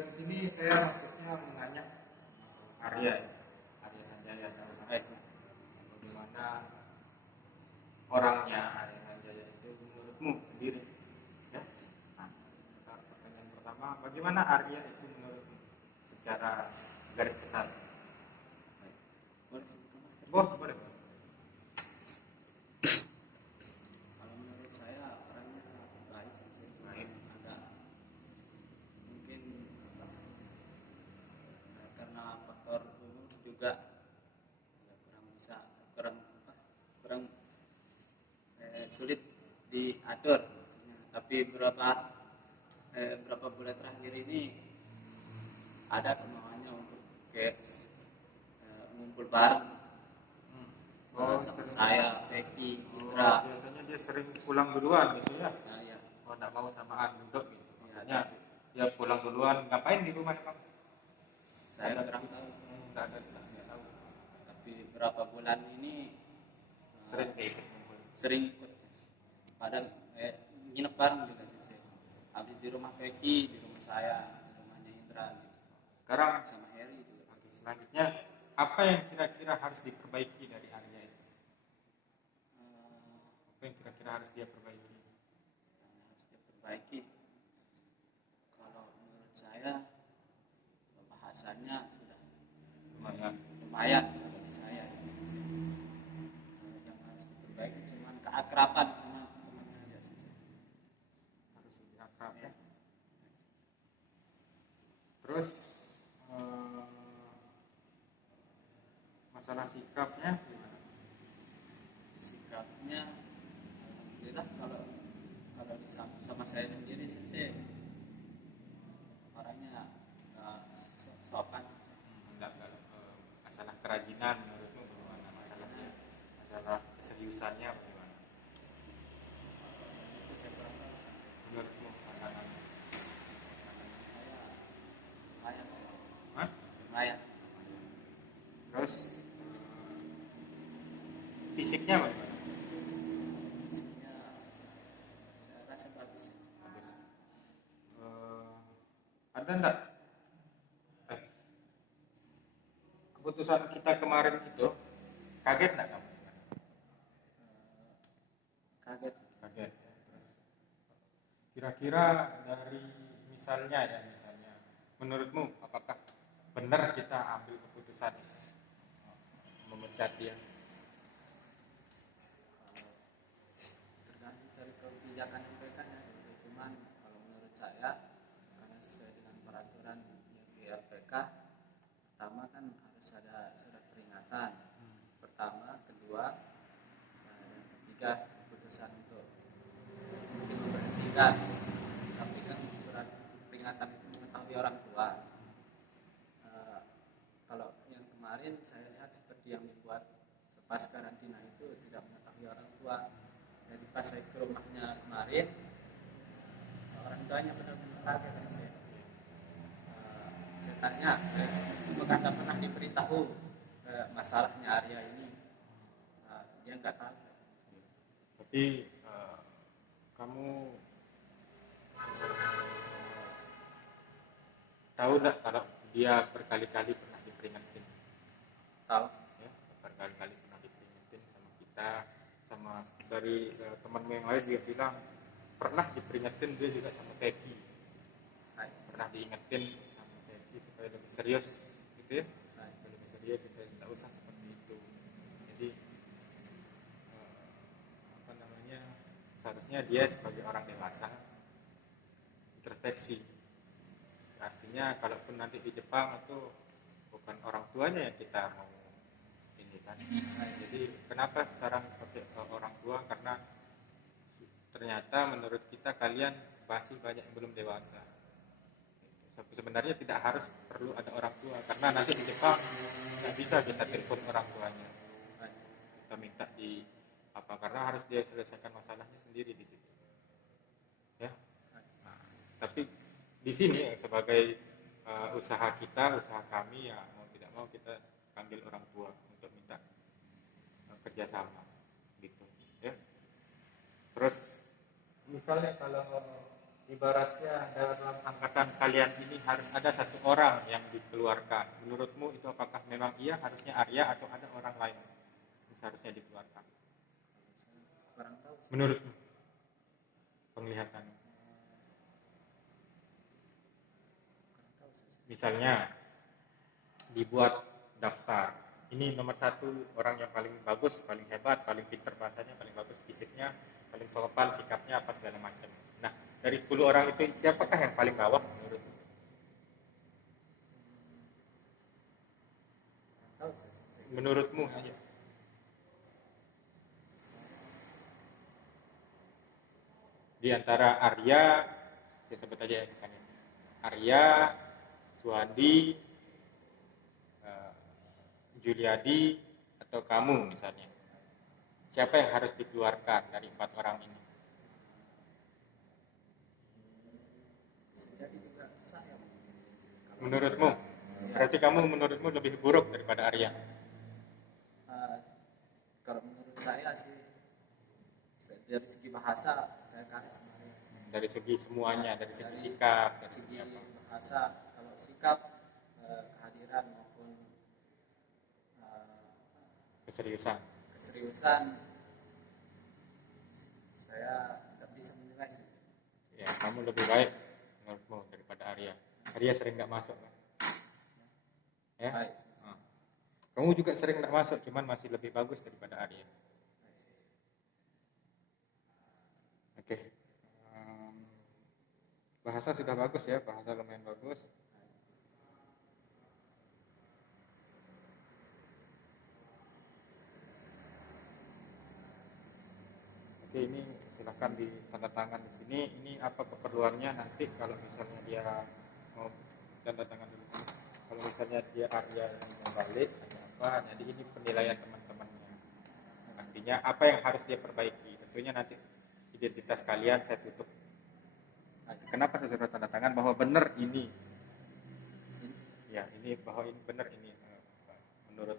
di sini saya maksudnya menanya Arya, Arya Sanjaya Darsarek. Bagaimana orangnya Arya Sanjaya itu menurutmu sendiri? Ya. Nah, pertanyaan pertama, bagaimana Arya itu menurutmu secara garis besar? Boleh. Kalau menurut saya orangnya baik sih, agak mungkin karena faktor umur juga kurang sulit diatur maksudnya. Tapi beberapa bulan terakhir ini ada kemauannya untuk kayak ngumpul bareng. Sama saya, Becky, Indra. Biasanya dia sering pulang duluan gitu ya? Ya. Oh, nggak mau samaan duduk gitu. Maksudnya dia pulang duluan, ngapain di rumah emang? Saya kurang tahu. Nggak tahu. Tapi berapa bulan ini sering ikut. Padahal nginep bareng juga sih saya. Habis di rumah Becky, di rumah saya, di rumahnya Indra gitu. Sekarang sama Heri juga. Selanjutnya, apa yang kira-kira harus diperbaiki dari Arya itu? Apa yang kira-kira harus dia perbaiki? Kalau menurut saya bahasanya sudah lumayan bagi saya. Yang harus diperbaiki cuma keakraban sama temannya aja sih. Harus lebih akrab ya. Terus masalah sikapnya gimana? Sikapnya alhamdulillah kalau sama saya sendiri sih orangnya sopan. Enggak masalah kerajinan menurutmu bagaimana? Masalah keseriusannya bagaimana? Itu saya kurang tahu sih. Menurutmu pandangan saya lumayan. Terus fisiknya bagaimana? Fisiknya saya rasa bagus sih. Ada enggak keputusan kita kemarin itu kaget enggak kamu? Kaget. Terus kira-kira dari misalnya menurutmu apakah benar kita ambil keputusan memecat dia? Tergantung dari kebijakan yang mereka ya. Cuman kalau menurut saya karena sesuai dengan peraturan YPK, pertama kan harus ada surat peringatan. Pertama, kedua, yang ketiga keputusan untuk mungkin memberhentikan. Tapi kan surat peringatan itu mengetahui orang tua. Kalau yang kemarin saya lihat seperti yang dibuat lepas karantina itu tidak mengetahui orang tua. Jadi pas saya ke rumahnya kemarin, orang tuanya benar-benar kaget sih saya. Saya tanya, apakah Anda pernah diberitahu masalahnya Arya ini? Dia nggak tahu. Tapi kamu tahu nggak kalau dia berkali-kali pernah diperingatin? Tahu ya, berkali-kali pernah diperingatin sama kita, sama dari teman yang lain dia bilang pernah diperingatin dia juga sama Peggy, pernah diingetin sama Peggy supaya lebih serius gitu ya, lebih serius supaya tidak usah seperti itu. Jadi seharusnya dia sebagai orang dewasa introspeksi. Artinya kalaupun nanti di Jepang itu bukan orang tuanya yang kita mau ini kan. Jadi kenapa sekarang pakai orang tua? Karena ternyata menurut kita kalian masih banyak yang belum dewasa. Sebenarnya tidak harus perlu ada orang tua, karena nanti di Jepang nggak bisa kita telepon orang tuanya. Kita minta karena harus dia selesaikan masalahnya sendiri di situ. Ya. Nah, tapi di sini sebagai usaha kami ya mau tidak mau kita panggil orang tua untuk minta kerjasama gitu ya. Terus misalnya kalau ibaratnya dalam angkatan kalian ini harus ada satu orang yang dikeluarkan. Menurutmu itu apakah memang iya harusnya Arya atau ada orang lain yang seharusnya dikeluarkan? Kurang tahu sih. Menurutmu, penglihatan. Kurang tahu sih. Misalnya dibuat daftar. Ini nomor 1 orang yang paling bagus, paling hebat, paling pintar bahasanya, paling bagus fisiknya, paling sopan sikapnya apa segala macam. Nah, dari 10 orang itu siapakah yang paling bawah menurutmu? Kurang tahu sih. Menurutmu aja. Di antara Arya, saya sebut aja ya misalnya. Arya, Suhandi, Juliadi, atau kamu misalnya. Siapa yang harus dikeluarkan dari 4 orang ini? Bisa jadi juga saya. Menurutmu? Berarti kamu menurutmu lebih buruk daripada Arya? Kalau menurut saya sih dari segi bahasa saya kalah sama Arya. Dari segi semuanya, dari segi sikap, dari segi apa? Bahasa, kalau sikap, kehadiran maupun Keseriusan. saya tidak bisa menilai sih. Ya, kamu lebih baik menurutmu daripada Arya. Arya sering nggak masuk kan? Ya? Baik. Kamu juga sering nggak masuk, cuman masih lebih bagus daripada Arya. Oke. Bahasa sudah bagus ya, bahasa lumayan bagus. Oke, ini silahkan ditanda tangan di sini. Ini apa keperluannya nanti kalau misalnya dia mau tanda tangan dulu. Kalau misalnya dia Arya yang mau balik ada apa? Jadi ini penilaian teman-temannya. Artinya apa yang harus dia perbaiki? Tentunya nanti identitas kalian saya tutup. Kenapa saya suruh tanda tangan bahwa benar ini? Ya, ini bahwa ini benar ini menurut